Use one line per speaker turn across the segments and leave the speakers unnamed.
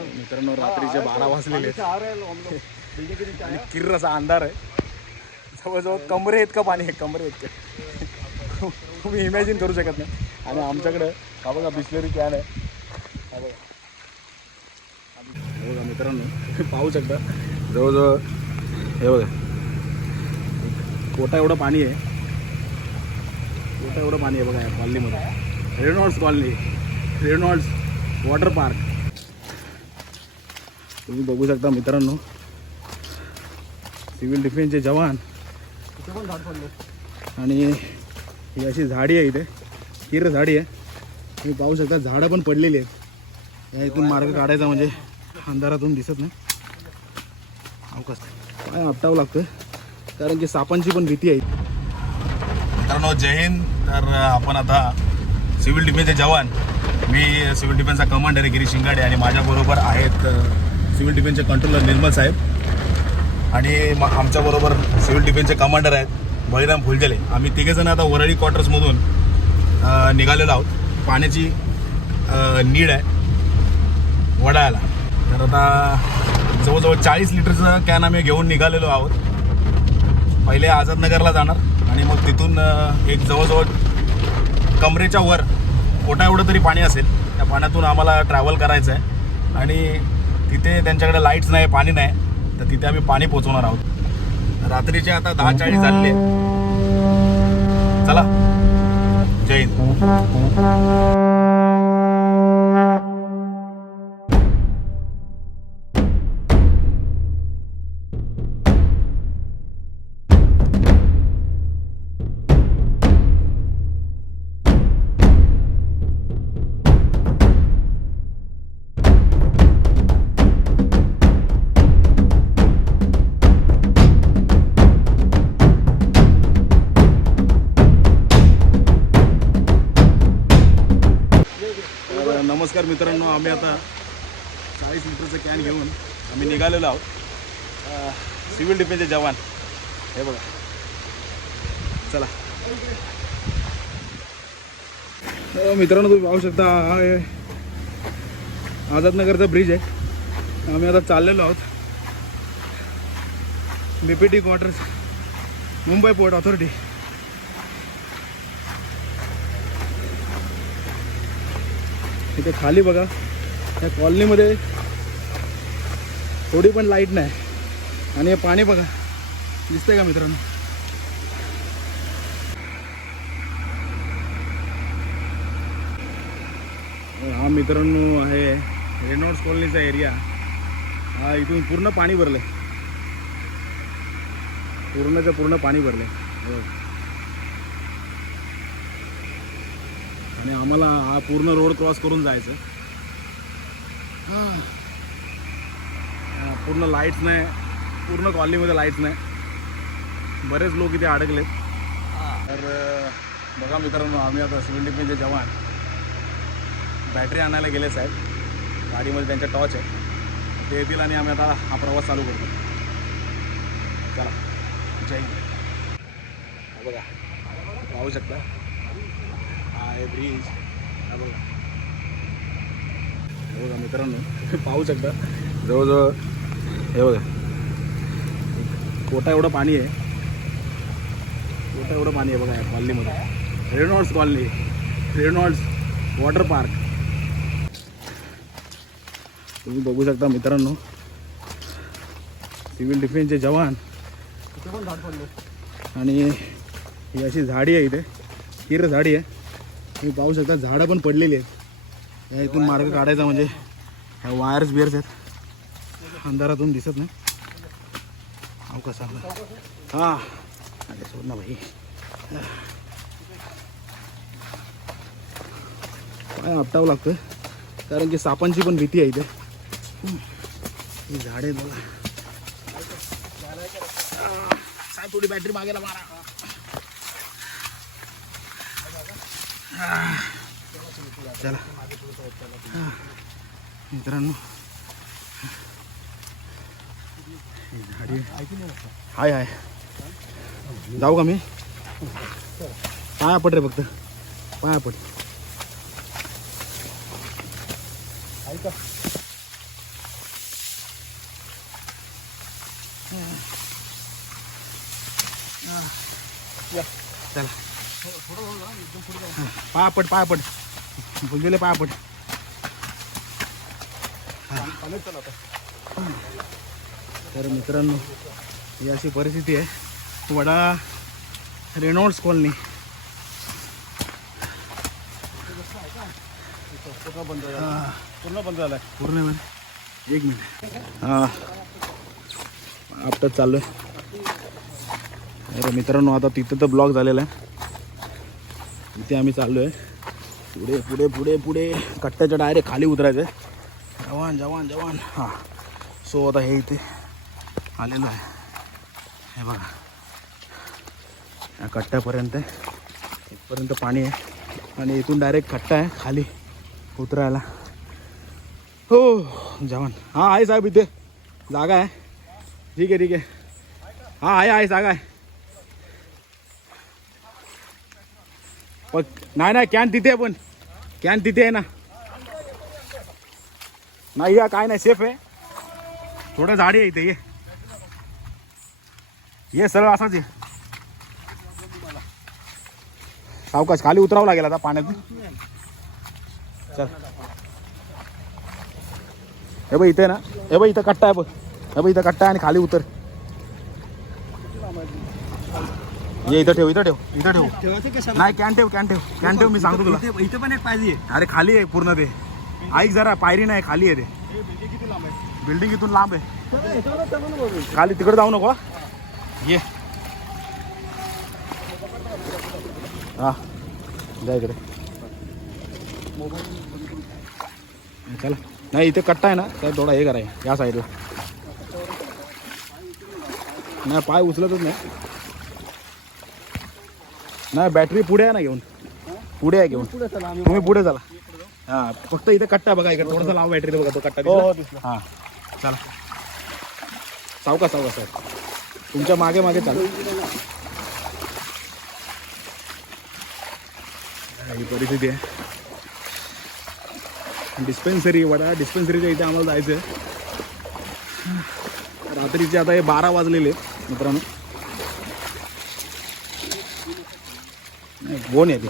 मित्रांनो रात्रीचे बारा वाजलेले
के
किर्र असा अंधार आहे. जवळजवळ कमरे इतकं पाणी आहे? कमरे इतकं तुम्ही इमॅजिन करू शकत नाही. आणि आमच्याकडं हा बघा बिस्लरी कॅन आहे. हा बघा. बघा मित्रांनो पाहू शकता. जवळजवळ हे बघा. कोटा एवढं पाणी आहे. कोटा एवढं पाणी आहे बघा या कॉलनीमध्ये. Reynolds colony. Reynolds water park. तुम्ही बघू शकता मित्रांनो. सिव्हिल डिफेन्सचे जवान आणि ही अशी झाडी आहे इथे. किर झाडी आहे. तुम्ही पाहू शकता झाडं पण पडलेली आहेत. या इथून मार्ग काढायचा म्हणजे अंधारातून दिसत नाही. अवकाश. काय आपटावं लागतं कारण की सापांची पण भीती आहे. मित्रांनो जय हिंद. तर आपण आता सिव्हिल डिफेन्सचे जवान. मी सिव्हिल डिफेन्सचा कमांडर आहे गिरीश शिंगाडे आणि माझ्याबरोबर आहेत सिव्हिल डिफेन्सचे कंट्रोलर निर्मल साहेब आणि मग आमच्याबरोबर सिव्हिल डिफेन्सचे कमांडर आहेत बळीराम फुलजले आम्ही तिघेजण आता वरळी क्वार्टर्समधून निघालेलो आहोत. पाण्याची नीड आहे. वडाळ्याला तर आता जवळजवळ चाळीस लिटरचं कॅन आम्ही घेऊन निघालेलो आहोत. पहिले आझादनगरला जाणार आणि मग तिथून एक जवळजवळ कमरेच्या वर कोटा एवढं तरी पाणी असेल. त्या पाण्यातून आम्हाला ट्रॅव्हल करायचं आहे आणि तिथे त्यांच्याकडे लाईट्स नाही पाणी नाही तर तिथे आम्ही पाणी पोचवणार आहोत. रात्रीचे आता दहा चाळीस झाले. चला. जय हिंद. तर नमस्कार मित्रांनो आम्ही आता चाळीस लिटरचं कॅन घेऊन आम्ही निघालेलो आहोत. सिव्हिल डिफेन्सचे जवान. हे बघा. चला. मित्रांनो तुम्ही पाहू शकता हा आझादनगरचा ब्रिज आहे. आम्ही आता चाललेलो आहोत. B P quarters Mumbai port authority इथे खाली बघा. या कॉलनीमध्ये थोडी पण लाइट नाही. आणि हे पाणी बघा. दिसतंय का मित्रांनो? हा मित्रांनो आहे रेनॉल्ड्स कॉलनीचा एरिया हा इथून पूर्ण पाणी भरले पूर्णचं पूर्ण पाणी भरलं आहे हो. आणि आम्हाला हा पूर्ण रोड क्रॉस करून जायचं. पूर्ण लाईट्स नाही. पूर्ण कॉलनीमध्ये लाईट्स नाही. बरेच लोक इथे अडकलेत. तर बघा मित्रांनो आम्ही आता सिव्हिल डिफेन्सचे जवान. बॅटरी आणायला गेले साहेब. गाडीमध्ये त्यांच्या टॉर्च आहे ते येतील आणि आम्ही आता हा प्रवास चालू करतो. चला. जय हिंद. बघा. पाहू शकता. आहे ब्रिज हा बघा. हे बघा मित्रांनो पाहू शकता. जवळजवळ हे बघा. कोटा एवढं पाणी आहे. कोटा एवढं पाणी आहे बघा या कॉलनीमध्ये. Reynolds colony. Reynolds water park. तुम्ही बघू शकता मित्रांनो. सिव्हिल डिफेन्सचे जवान. आणि ही अशी झाडी आहे इथे. किर झाडी आहे. तुम्ही पाहू शकता झाडं पण पडलेली आहेत. या इथून मार्ग काढायचा म्हणजे. ह्या वायर्स बिअर्स आहेत. अंधारातून दिसत नाही. अहो कसा हां. अरे सोड ना भाई काय आपटावं लागतं कारण की सापांची पण भीती आहे इथे. ही झाडे बघा. थोडी बॅटरी मागेला मारा. चला. मित्रांनो. हाय हाय. जाऊ का मी? पाया पट रे फक्त. पाया पड. चला. पायापट पायापट. फुललेले पायापट.
चालेल चला
तर मित्रांनो ही अशी परिस्थिती आहे. वडा रेनॉल्ड्स कॉलनी.
पूर्ण बंद पूर्ण बंद. झालाय
पूर्ण एक मिनिट. हां. आपटत चालू आहे अरे मित्रांनो आता तिथं तर ब्लॉक झालेला आहे. इथे आम्ही चाललो आहे पुढे पुढे पुढे पुढे. कट्ट्याच्या डायरेक्ट खाली उतरायचं आहे जवान जवान जवान. हां. सो आता हे इथे आलेलो आहे. हे बघा. या कट्ट्यापर्यंत इथपर्यंत पाणी आहे. आणि इथून डायरेक्ट कट्टा आहे खाली उतरायला. हो जवान. हां आहे साहेब इथे. जागा आहे. ठीक आहे ठीक आहे. हां आहे आहे जागा आहे. पण नाही नाही कॅन तिथे आहे पण. कॅन तिथे आहे ना. नाही या काय नाही सेफ आहे. थोडं झाडी आहे इथे ये. ये सरळ असाच ये. सावकाश खाली उतरावं लागेल आता पाण्यातून. चल. हे बघ इथे ना. हे बघ इथं कट्टा आहे बघ. हे बघ इथं कट्टा आहे आणि खाली उतर. ये इथं ठेव इथं ठेव इथं ठेव.
ठेवायचं कशाला
नाही कॅन ठेव कॅन ठेव कॅन ठेव मी सांगतो तुला.
इथे इथे पण एक पाहिजे
अरे खाली आहे पूर्ण ते. ऐक जरा पायरी नाही खाली आहे ते.
बिल्डिंग किती लांब आहे?
बिल्डिंग इथून लांब आहे. खाली तिकडे जाऊ नको हा. ये. हा. जा इकडे. चला. नाही इथे कट्टा आहे ना तर थोडा हे कराय या साईडला नाही पाय उचलतच नाही. नाही बॅटरी पुढे आहे ना घेऊन. पुढे आहे घेऊन. तुम्ही पुढे चला. हा फक्त इथे कट्टा बघा इकडे. थोडासा लाव बॅटरी बघा तो कट्टा
हो
दिसला?
हो
हा चला. सावका सावका साहेब. तुमच्या मागे मागे चालू. ही परिस्थिती आहे. डिस्पेन्सरी वडा डिस्पेन्सरीच्या इथे आम्हाला जायचं आहे रात्रीचे आता हे बारा वाजलेले आहेत, मित्रांनो. नाही कोण आहे ते.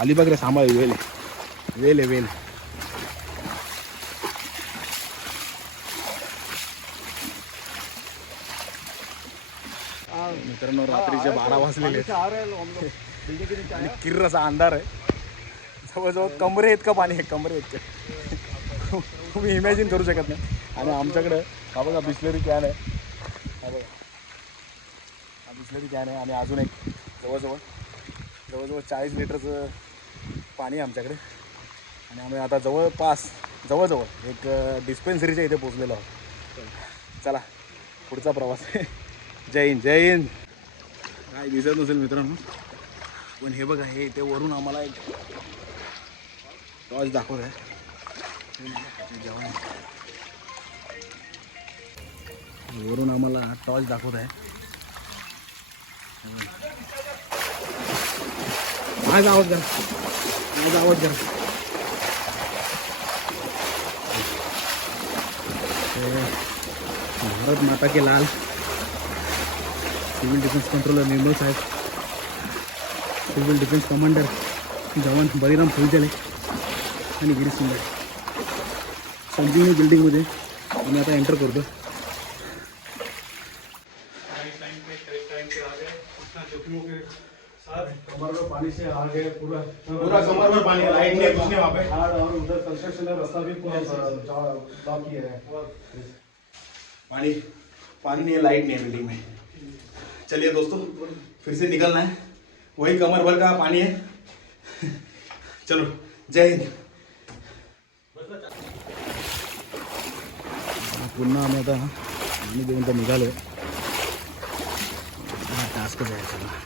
अलिबाग रे सांभाळ वेल आहे. वेल आहे वेल. मित्रांनो रात्रीचे बारा वाजलेले आहेत. आणि किर्र अंधार आहे. जवळजवळ कमरे इतकं पाणी आहे? कमरे इतकं तुम्ही इमॅजिन करू शकत नाही. आणि आमच्याकडं हा बघा बिस्लरी कॅन आहे. हा बघा. हा बिस्लरी कॅन आहे आणि अजून एक जवळजवळ जवळजवळ चाळीस लिटरचं पाणी आहे आमच्याकडे. आणि आम्ही आता जवळपास जवळजवळ एक डिस्पेन्सरीच्या इथे पोचलेलो आहोत. चला पुढचा प्रवास. जय हिंद जय हिंद. काय दिसत नसेल मित्रांनो. पण हे बघा हे ते वरून आम्हाला एक टॉर्च दाखवत आहे जेवण वरून आम्हाला टॉर्च दाखवत आहे. माझा आवाज करा. माझा आवाज करा. भारत माता के लाल. सिव्हिल डिफेन्स कंट्रोलर निर्मल साहेब. सिव्हिल डिफेन्स कमांडर जवान बळीराम फुलजले आणि गिरीश सुंदर संजीवनी बिल्डिंगमध्ये आम्ही आता एंटर करतो
कमर में पानी से आ गए पूरा
पूरा कमर में पानी, लाइट नहीं कुछ नहीं वहाँ पे।
हाँ, और उधर कंस्ट्रक्शन का रास्ता भी पूरा ब्लॉक किया है।
पानी पानी नहीं लाइट नहीं बिल्डिंग में। चलिए दोस्तों फिर से निकलना है। वही कमर भर का पानी है। चलो जय हिंद। पुन्हा आम्ही आता पाणी देऊन तर निघालो जास्त जायचं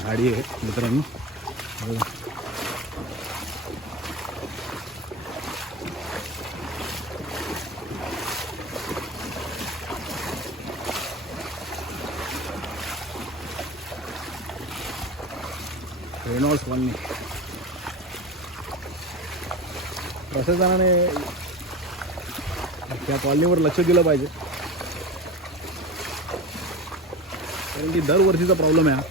झाडी आहे मित्रांनो. रेनॉल्ड्स कॉलनी प्रशासनाने त्या कॉलनीवर लक्ष दिलं पाहिजे. कारण की दरवर्षीचा प्रॉब्लेम आहे हा.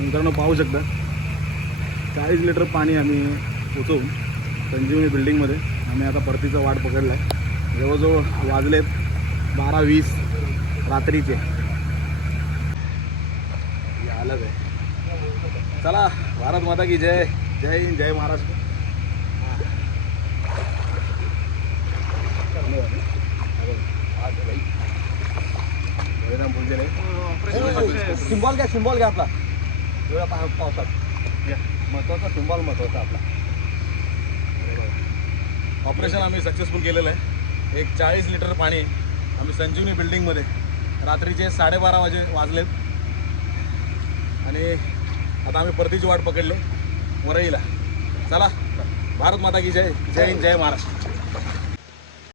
मित्रांनो पाहू शकता. चाळीस लिटर पाणी आम्ही पोचवून संजीवनी बिल्डिंगमध्ये आम्ही आता परतीचा वाट पकडला आहे जवळजवळ वाजलेत बारा वीस रात्रीचे हे आलंच आहे चला भारत माता की जय जय हिंद जय महाराष्ट्र जयराम
सिम्बॉल घ्या सिम्बॉल घ्या आपला पावसात महत्त्वाचा सिम्बॉल महत्त्वाचा आपला.
ऑपरेशन आम्ही सक्सेसफुल केलेलं आहे. एक चाळीस लिटर पाणी आम्ही संजीवनी बिल्डिंगमध्ये रात्रीचे साडेबारा वाजे वाजलेत आणि आता आम्ही परतीची वाट पकडले. वरळीला चला. भारत माता की जय. जय हिंद जय महाराष्ट्र.